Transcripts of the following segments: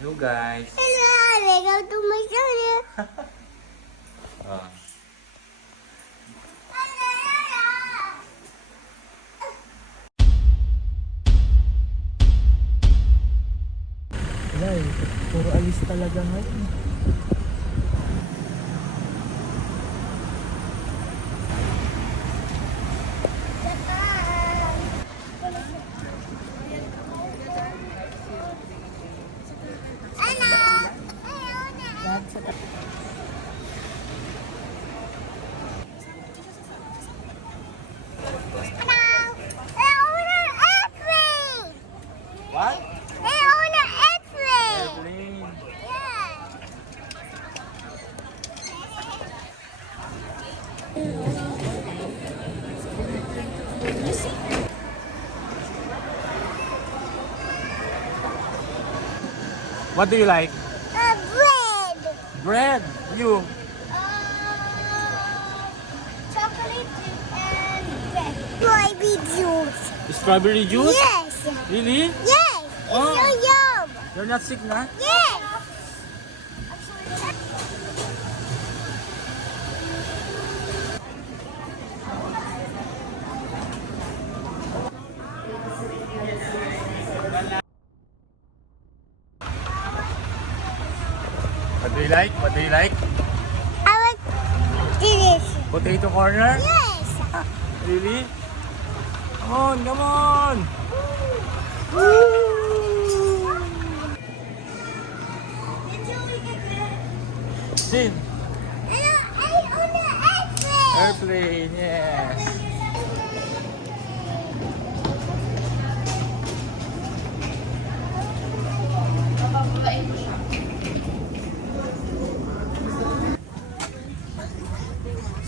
Hello guys. Hello, welcome to my channel. Ah. Wala eh. Puro alis talaga ngayon. What? Airplane. Airplane. What do you like? Bread. Bread. You. Chocolate and bread. Baby juice. Strawberry juice? Yes. Really? Yes. It's Oh. so yum. You're not sick na? Yes. What do you like? What do you like? I like this. Potato corner? Yes. Really? Come on, come on! Sin. I on the airplane. Airplane, yes.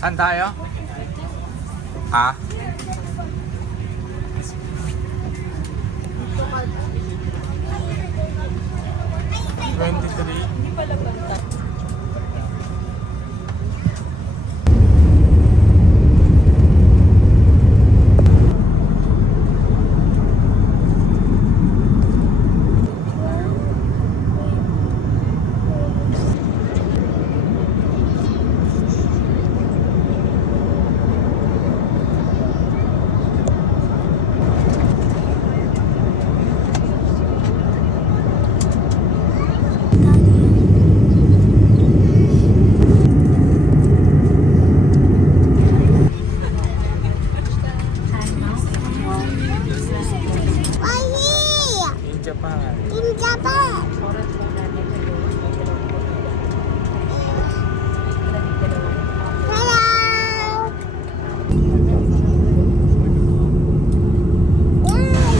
Saan tayo? Ha? Twenty-three. Why In Japan. here? In Japan. Hello. Yay.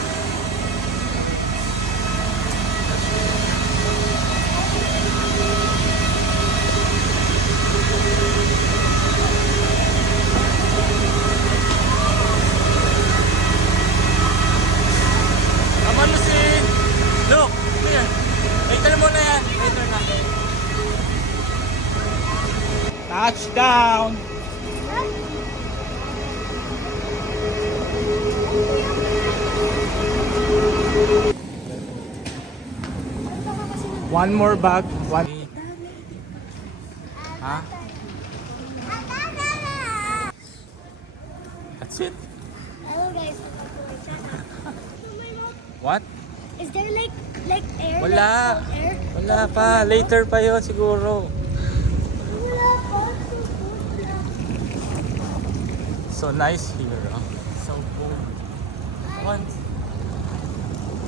Come on, Lucy! Look! Here! Later mo na yan. Later na. Touchdown! One more bag. One. Ha? That's it. Hello guys. What? Is there like air? Wala. Like air? Wala pa. Later pa yun siguro. Wala pa. So nice here. Huh? So cool. Come on.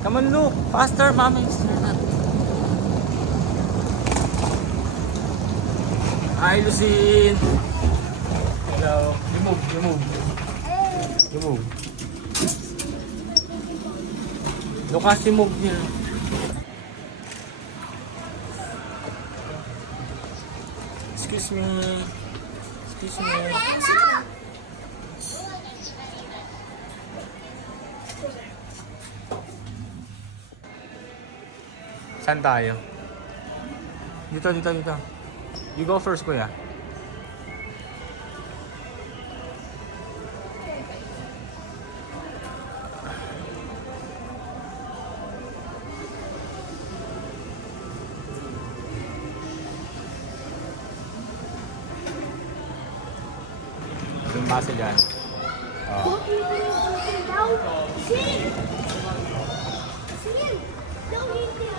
Come on, look. Faster, mommy. Hi, Lucine. Hello. You move, you move. You move. Lucas, you move here. Excuse me. Excuse me. Saan tayo? Dito, dito, dito. You go first, kuya. base dyan. Oh. Now, see? See? Don't eat it.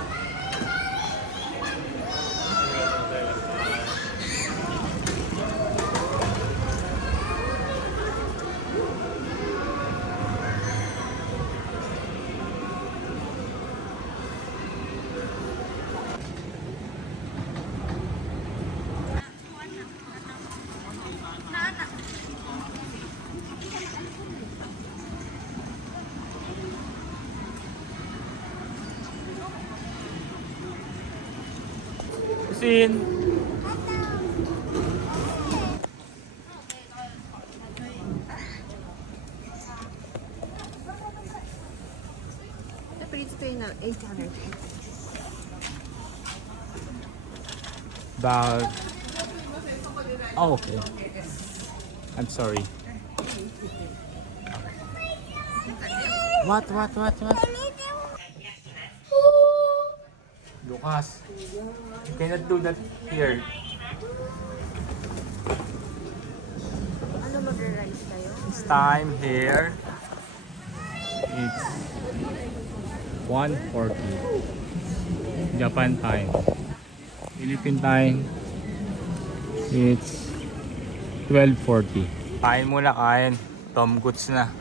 Sin. Please pay now 800. About... Oh, okay. I'm sorry. What? Lucas, you cannot do that here. Ano mag-rice kayo? It's time here. It's 1:40. Japan time. Philippine time. It's 12:40. Kain muna, kain. Tom Goods na.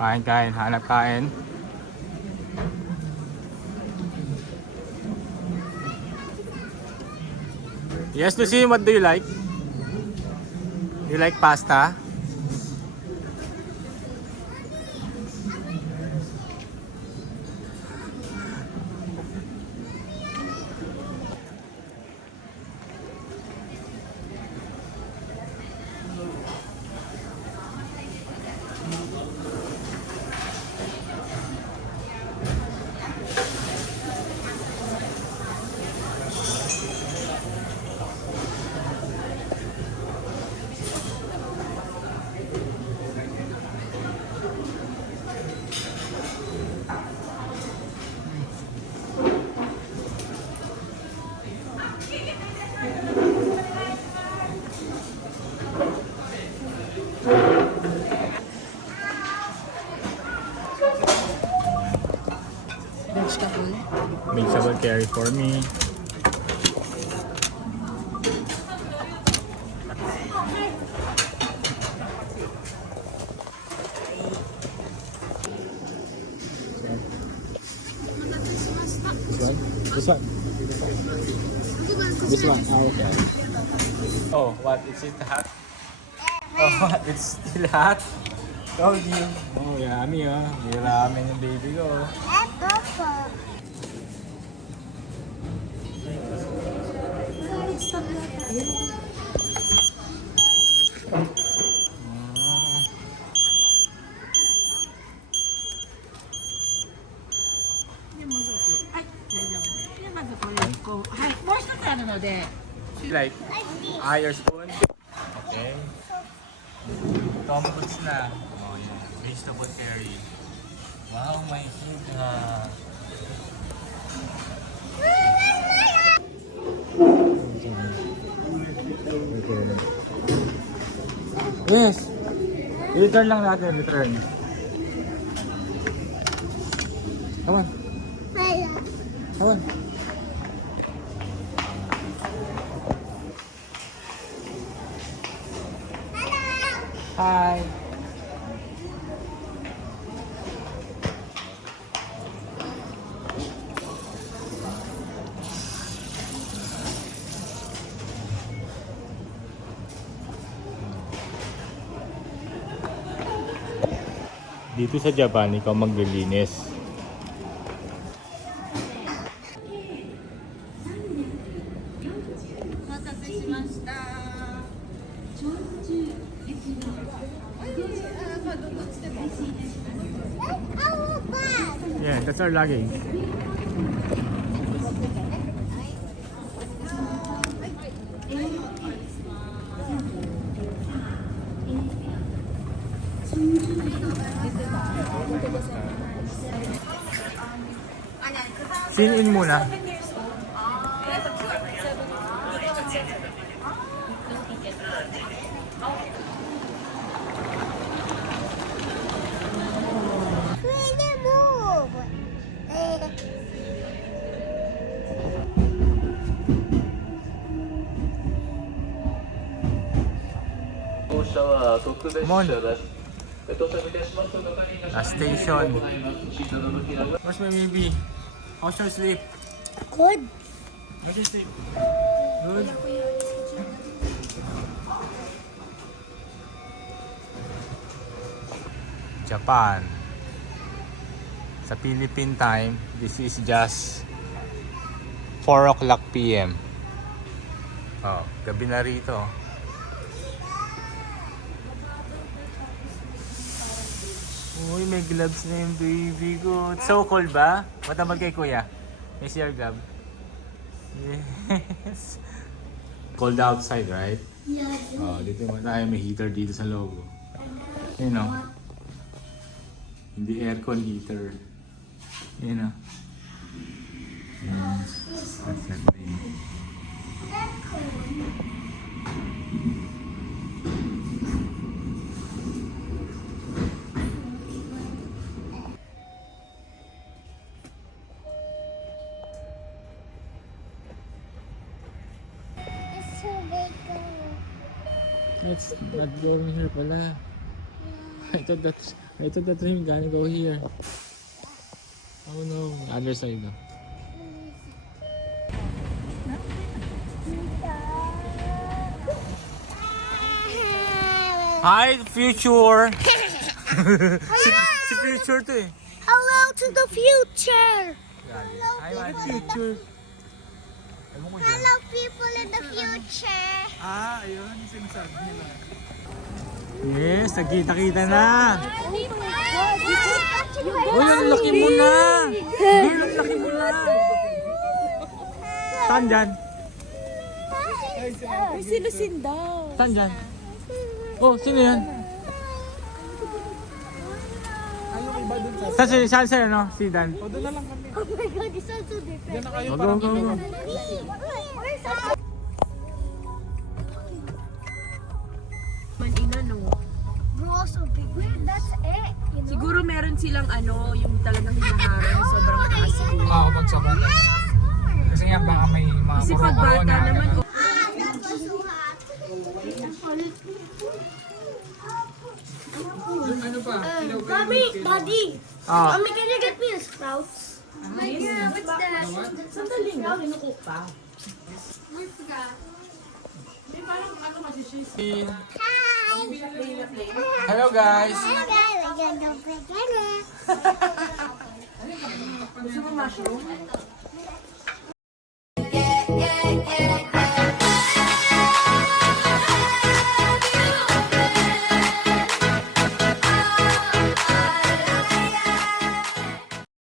Kain, hanap kain. Yes, Lucy, what do you like? You like pasta? Vegetable. Vegetable curry for me. This one? This one? Oh, okay. Oh, what? Is it hot? Oh, what? It's still hot? Told you. Oh, yummy, oh. May ramen yung baby ko. Like, your spoon? Okay. Tom Goods na. Oh, yeah. Vegetable curry. Wow, my God. Okay. Yes. I-return lang natin. Return. Come on. Come on. Hi. Dito sa Japan, ikaw maglilinis. Yeah, that's our luggage. Sin in muna. Come on. Last station. Where's my baby? How's your sleep? Good. How's your sleep? Good. Japan. Sa Philippine time, this is just 4 o'clock PM. Oh, gabi na rito. Uy, may gloves na yung baby ko. It's so cold ba? Matamad kay kuya. Miss your glove? Yes. Cold outside, right? Yeah. Oh, dito naman tayo. May heater dito sa logo. You know. Hindi aircon heater. You know. Yes. That's that thing. It's so big. It's not going here pala. I thought that train gonna go here. Oh no, other side though. Hi, future! si future to eh. Hello to the future. Hi, my future. Ewan ko dyan. Hello, people in the future. Ah, ayun. Sinasabi nila. Yes, nagkita-kita na. Oh my God! Uy, ang laki mo na! Girl, ang laki mo na! Saan dyan? Ay, sinusin daw. Saan dyan? Oh, sino yan? Saan sa'yo, no? Si Dan. O, doon na lang kami. Oh my God, it's so different. Diyan na kayo Go, parang go, go. Where's the Manina, no? bro so big? Wait, that's it. You know? Siguro meron silang ano, yung talagang hinaharang, sobrang taas siguro. Oo, pag sobrang. Kasi nga baka may mga Kasi pag bata naman, Ano pa? Mommy, Daddy. Ah, Mommy, can you get me a Sprouts? Yeah, what's that? sandali nga, kinukook pa. hello guys. Gusto mo mushroom? Yeah, yeah, yeah.